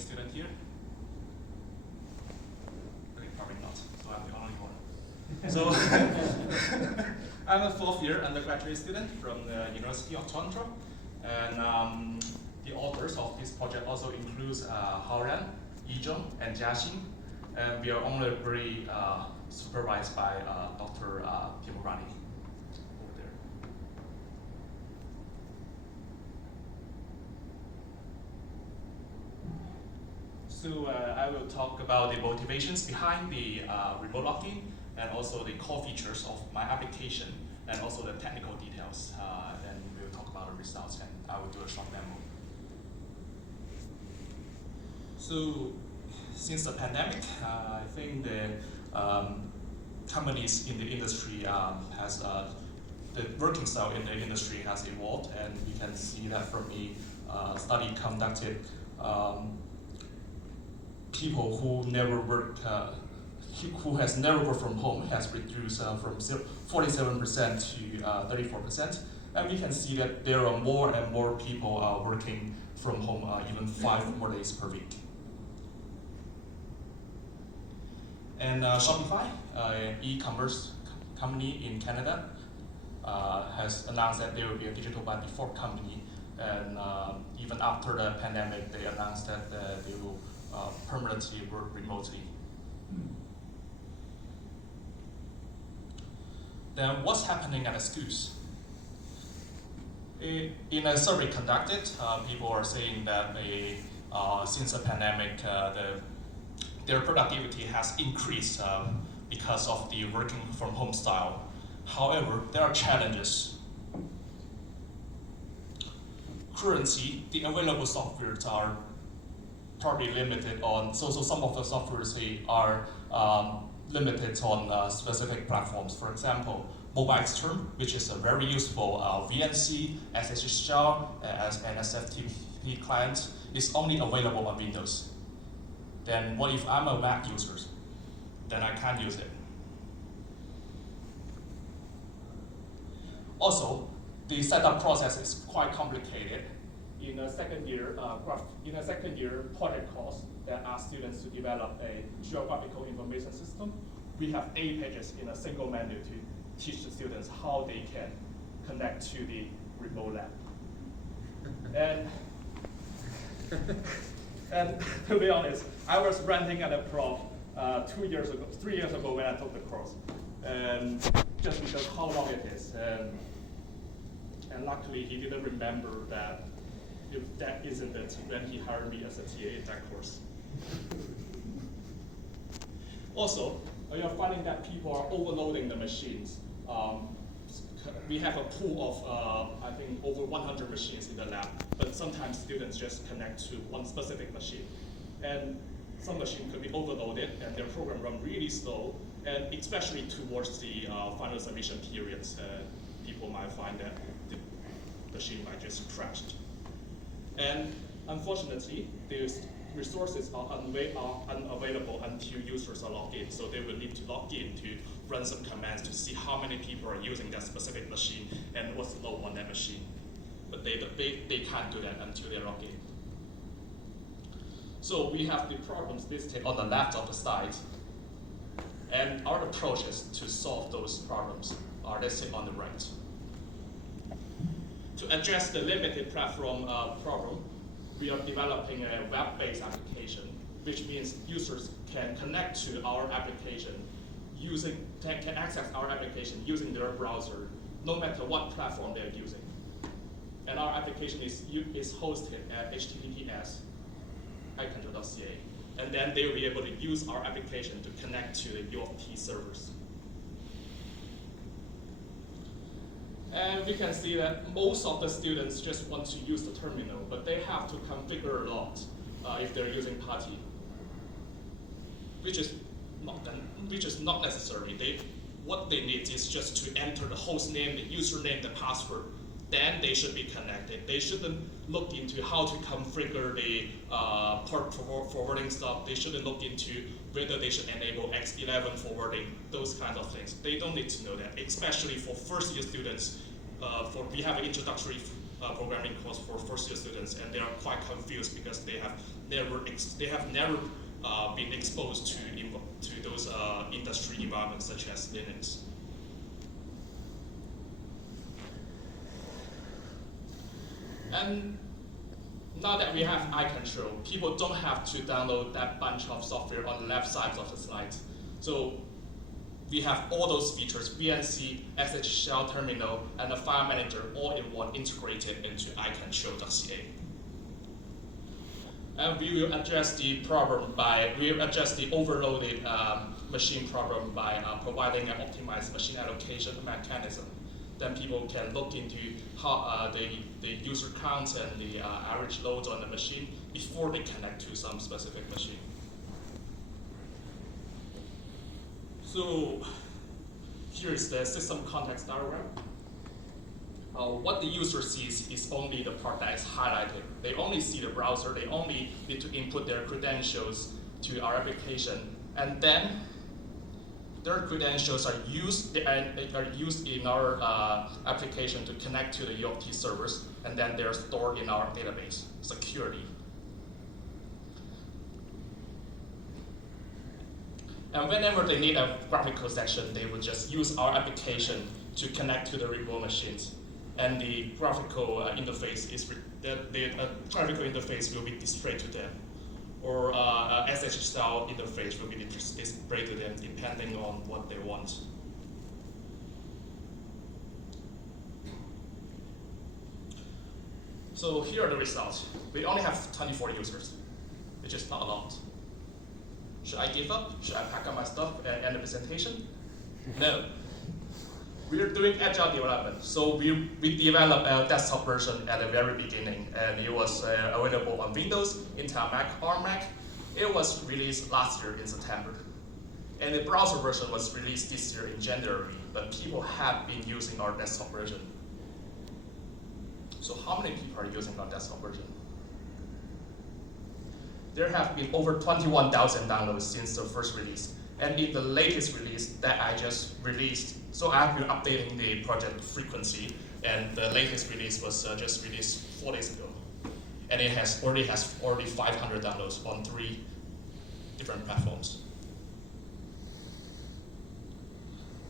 student here? Okay, probably not, so I'm the only one. So, I'm a fourth year undergraduate student from the University of Toronto, and the authors of this project also includes Haoran, Yizhong, and Jiaxing, and we are only very supervised by Dr. Timurani over there. So I will talk about the motivations behind the remote login and also the core features of my application and also the technical details. Then we will talk about the results and I will do a short demo. So since the pandemic, I think the companies in the industry the working style in the industry has evolved, and we can see that from a study conducted. People who never worked, who has never worked from home has reduced from 47% to 34%. And we can see that there are more and more people working from home even 5 more days per week. And Shopify, an e-commerce company in Canada, has announced that they will be a digital by default company. And even after the pandemic, they announced that they will permanently work remotely. Then what's happening at the schools? In a survey conducted, people are saying that since the pandemic, their productivity has increased because of the working from home style. However, there are challenges. Currently, the available softwares are probably limited on, so some of the softwares are limited on specific platforms. For example, mobile iCtrl, which is a very useful VNC, SSH, and SFTP client, is only available on Windows. Then what if I'm a Mac user? Then I can't use it. Also, the setup process is quite complicated. In a second year project course that asks students to develop a geographical information system, we have 8 pages in a single menu to teach the students how they can connect to the remote lab. And to be honest, I was ranting at a prof 3 years ago when I took the course, and just because how long it is. And luckily, he didn't remember that if that isn't it when he hired me as a TA in that course. Also, we are finding that people are overloading the machines. We have a pool of, I think, over 100 machines in the lab, but sometimes students just connect to one specific machine. And some machine could be overloaded and their program run really slow, and especially towards the final submission periods, people might find that the machine might just crash. And unfortunately, these resources are unavailable until users are logged in. So they will need to log in to run some commands to see how many people are using that specific machine and what's the load on that machine. But they can't do that until they log in. So we have the problems listed on the left of the slide. And our approaches to solve those problems are listed on the right. To address the limited platform problem, we are developing a web-based application, which means users can connect to our application can access our application using their browser, no matter what platform they're using. And our application is hosted at https iCtrl.ca. And then they'll be able to use our application to connect to the U of T servers. And we can see that most of the students just want to use the terminal, but they have to configure a lot if they're using PuTTY, which is not necessary. What they need is just to enter the host name, the username, the password. Then they should be connected. They shouldn't look into how to configure the port forwarding stuff. They shouldn't look into whether they should enable X11 forwarding, those kinds of things. They don't need to know that, especially for first-year students. We have an introductory programming course for first-year students, and they are quite confused because they have never been exposed to those industry environments such as Linux. And now that we have iCtrl, people don't have to download that bunch of software on the left side of the slide. So we have all those features, VNC, SH shell terminal, and the file manager all in one integrated into iCtrl.ca. And we will address the overloaded machine problem by providing an optimized machine allocation mechanism. Then people can look into how the user count and the average loads on the machine before they connect to some specific machine. So here's the system context diagram. What the user sees is only the part that is highlighted. They only see the browser. They only need to input their credentials to our application, and then their credentials are used in our application to connect to the UOT servers, and then they're stored in our database securely. And whenever they need a graphical section, they will just use our application to connect to the remote machines. And the graphical interface graphical interface will be displayed to them, or SH style interface will be displayed to them depending on what they want. So here are the results. We only have 24 users, which is not a lot. Should I give up? Should I pack up my stuff and end the presentation? No. We are doing agile development. So we developed a desktop version at the very beginning, and it was available on Windows, Intel Mac, ARM Mac. It was released last year in September. And the browser version was released this year in January, but people have been using our desktop version. So how many people are using our desktop version? There have been over 21,000 downloads since the first release. And in the latest release that I just released, so I've been updating the project frequency, and the latest release was just released 4 days ago. And it already has 500 downloads on 3 different platforms.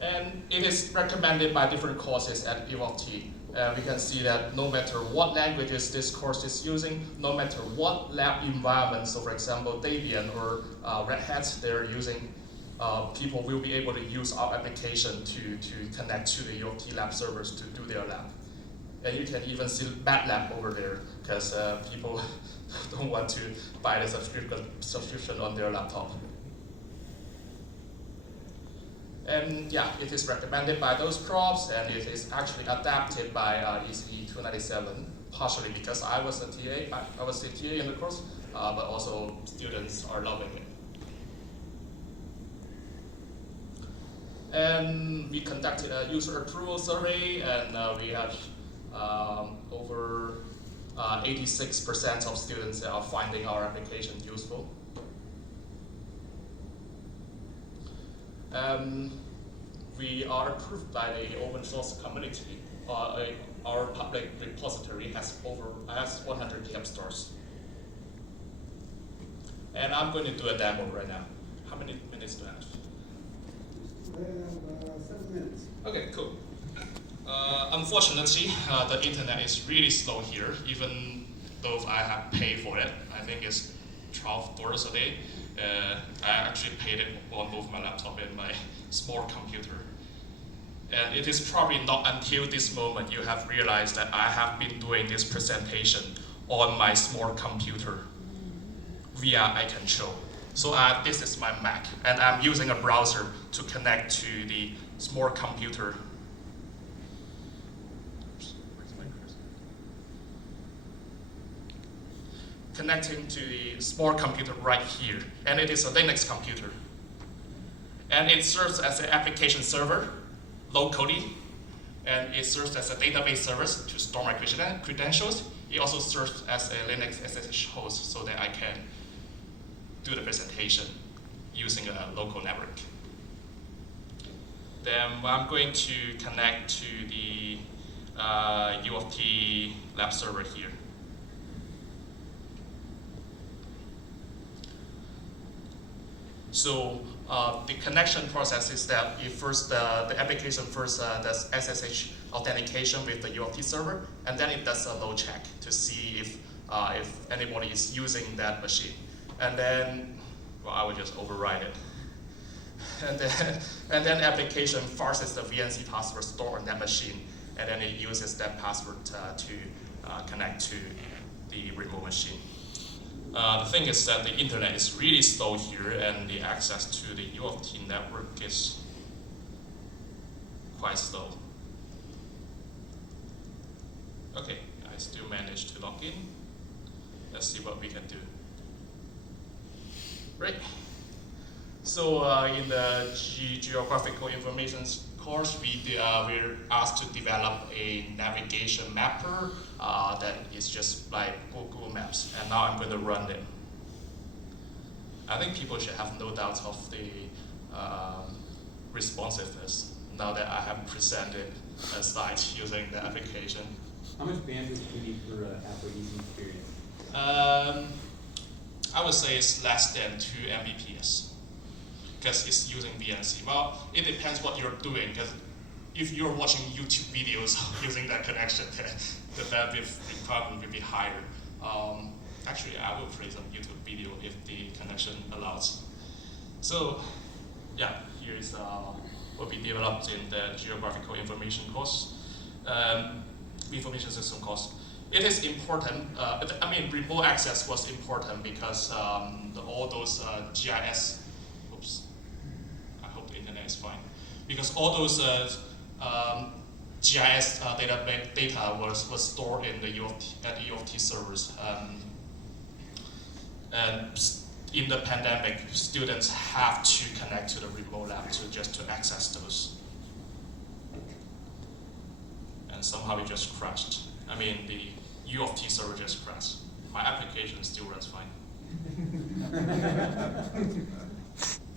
And it is recommended by different courses at UOT. We can see that no matter what languages this course is using, no matter what lab environment, so for example, Debian or Red Hat they're using, people will be able to use our application to connect to the UOT lab servers to do their lab. And you can even see MATLAB over there, because people don't want to buy the subscription on their laptop. And yeah, it is recommended by those profs, and it is actually adapted by ASEE 297, partially because I was a TA, I was a TA in the course, but also students are loving it. And we conducted a user approval survey, and we have over 86% of students that are finding our application useful. We are approved by the open source community. Our public repository has 100 GitHub stars. And I'm going to do a demo right now. How many minutes do I have? 7 minutes. Okay, cool. Unfortunately, the internet is really slow here, even though I have paid for it. I think it's $12 a day. I actually paid it on both my laptop and my small computer. And it is probably not until this moment you have realized that I have been doing this presentation on my small computer via iCtrl. So this is my Mac, and I'm using a browser to connect to the small computer. Connecting to the small computer right here, and it is a Linux computer. And it serves as an application server locally, and it serves as a database service to store my credentials. It also serves as a Linux SSH host so that I can do the presentation using a local network. Then I'm going to connect to the U of T lab server here. So the connection process is that you first, the application first does SSH authentication with the U of T server, and then it does a load check to see if anybody is using that machine. And then, well, I will just override it. And then application forces the VNC password stored on that machine, and then it uses that password to connect to the remote machine. The thing is that the internet is really slow here, and the access to the U of T network is quite slow. Okay, I still managed to log in. Let's see what we can do. Right. So in the geographical information course, we're asked to develop a navigation mapper that is just like Google Maps, and now I'm going to run it. I think people should have no doubt of the responsiveness now that I have presented a slide using the application. How much bandwidth do you need for app or easy experience? I would say it's less than 2 Mbps because it's using VNC. Well, it depends what you're doing, because if you're watching YouTube videos using that connection, the bandwidth requirement will be higher. Actually, I will play some YouTube video if the connection allows. So, yeah, here is what we developed in the geographical information course, information system course. It is important. I mean, remote access was important because all those GIS. Oops. I hope the internet is fine. Because all those GIS data was stored in the at the U of T servers. And in the pandemic, students have to connect to the remote lab just to access those. And somehow it just crashed. I mean, the U of T server just crashed. My application still runs fine.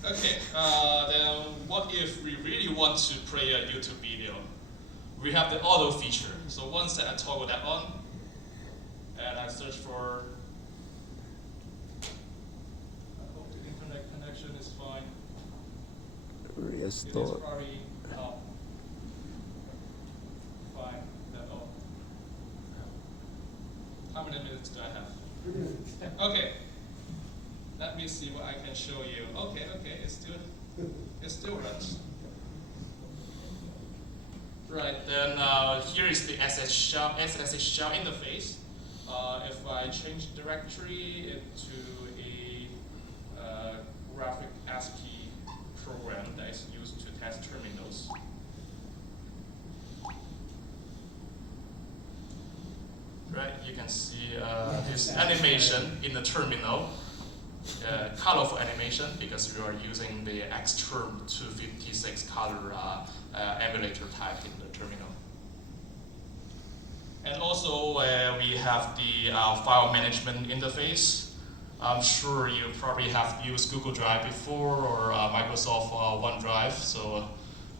Okay, then what if we really want to play a YouTube video? We have the auto feature. So once I toggle that on, and I search for, I hope the internet connection is fine. Restore. It is probably fine. How many minutes do I have? Okay. Let me see what I can show you. Okay, it still runs. Right, then here is the SSH shell interface. If I change directory into a graphic ASCII program that is used to test terminals. Right, you can see this animation in the terminal. Colorful animation, because we are using the iCtrl 256 color emulator type in the terminal. And also we have the file management interface. I'm sure you probably have used Google Drive before, or Microsoft OneDrive, so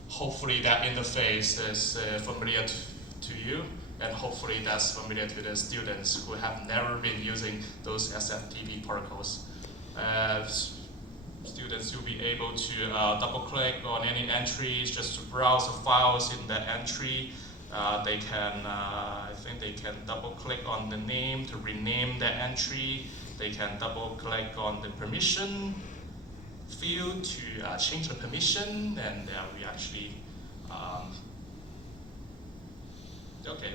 hopefully that interface is familiar to you, and hopefully that's familiar to the students who have never been using those SFTP protocols. Students will be able to double-click on any entries just to browse the files in that entry. They can, I think they can double-click on the name to rename that entry. They can double-click on the permission field to change the permission, and we actually,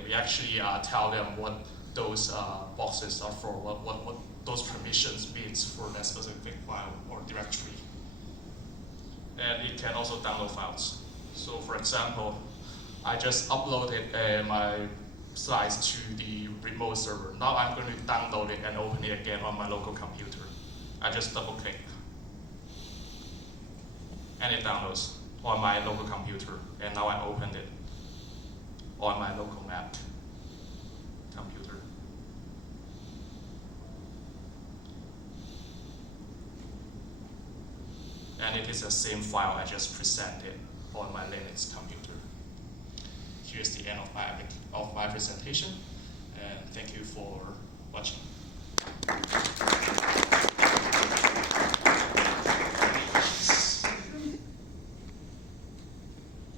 we actually tell them what those boxes are for, what those permissions means for that specific file or directory. And it can also download files. So for example, I just uploaded my slides to the remote server. Now I'm going to download it and open it again on my local computer. I just double click. And it downloads on my local computer. And now I opened it on my local Mac computer. And it is the same file I just presented on my Linux computer. here's the end of my presentation, and thank you for watching.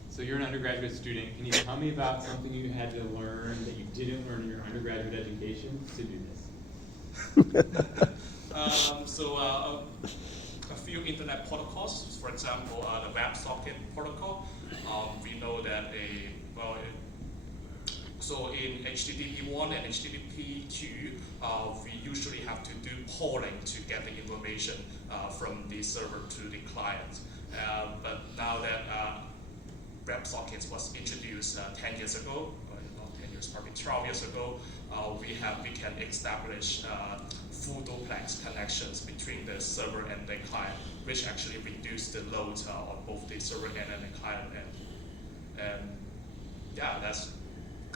So you're an undergraduate student. Can you tell me about something you had to learn that you didn't learn in your undergraduate education to do this? A few internet protocols, for example, the WebSocket protocol. We know that so in HTTP1 and HTTP2, we usually have to do polling to get the information from the server to the client. But now that WebSockets was introduced 10 years ago, not 10 years, probably 12 years ago, we can establish full duplex connections between the server and the client, which actually reduce the load on both the server end and the client end. And yeah, that's.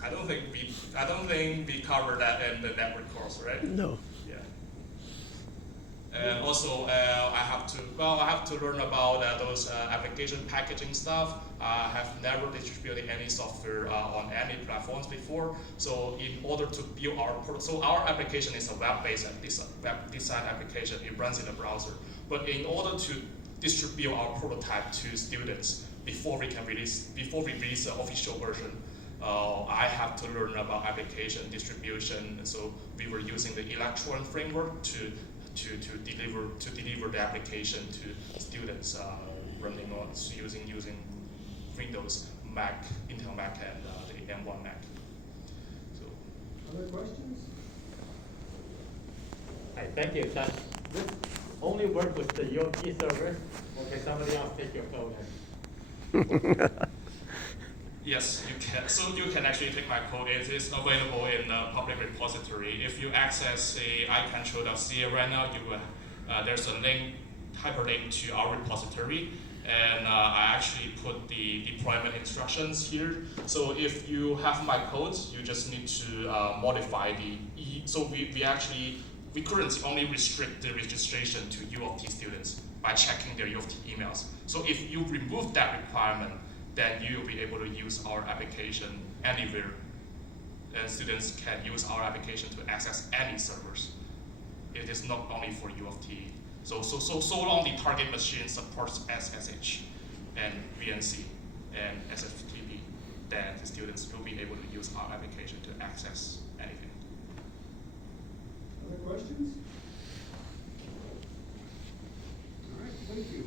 I don't think we covered that in the network course, right? No. Yeah. And also, I have to learn about those application packaging stuff. I have never distributed any software on any platforms before. So in order to build our application is a web-based web design application. It runs in a browser. But in order to distribute our prototype to students before we release the official version, I have to learn about application distribution. So we were using the Electron framework to deliver the application to students running on using Windows, Mac, Intel Mac, and the M1 Mac. So. Other questions? Hi, thank you. Does this only work with the UFT server, or can somebody else take your code? Yes, you can. So you can actually take my code. It is available in the public repository. If you access the iCtrl.ca right now, you will, there's a link, hyperlink to our repository, and I actually put the deployment instructions here. So if you have my code, you just need to modify so we currently only restrict the registration to U of T students by checking their U of T emails. So if you remove that requirement, then you will be able to use our application anywhere. And students can use our application to access any servers. It is not only for U of T. So long the target machine supports SSH and VNC and SFTP, then the students will be able to use our application to access anything. Other questions? All right, thank you.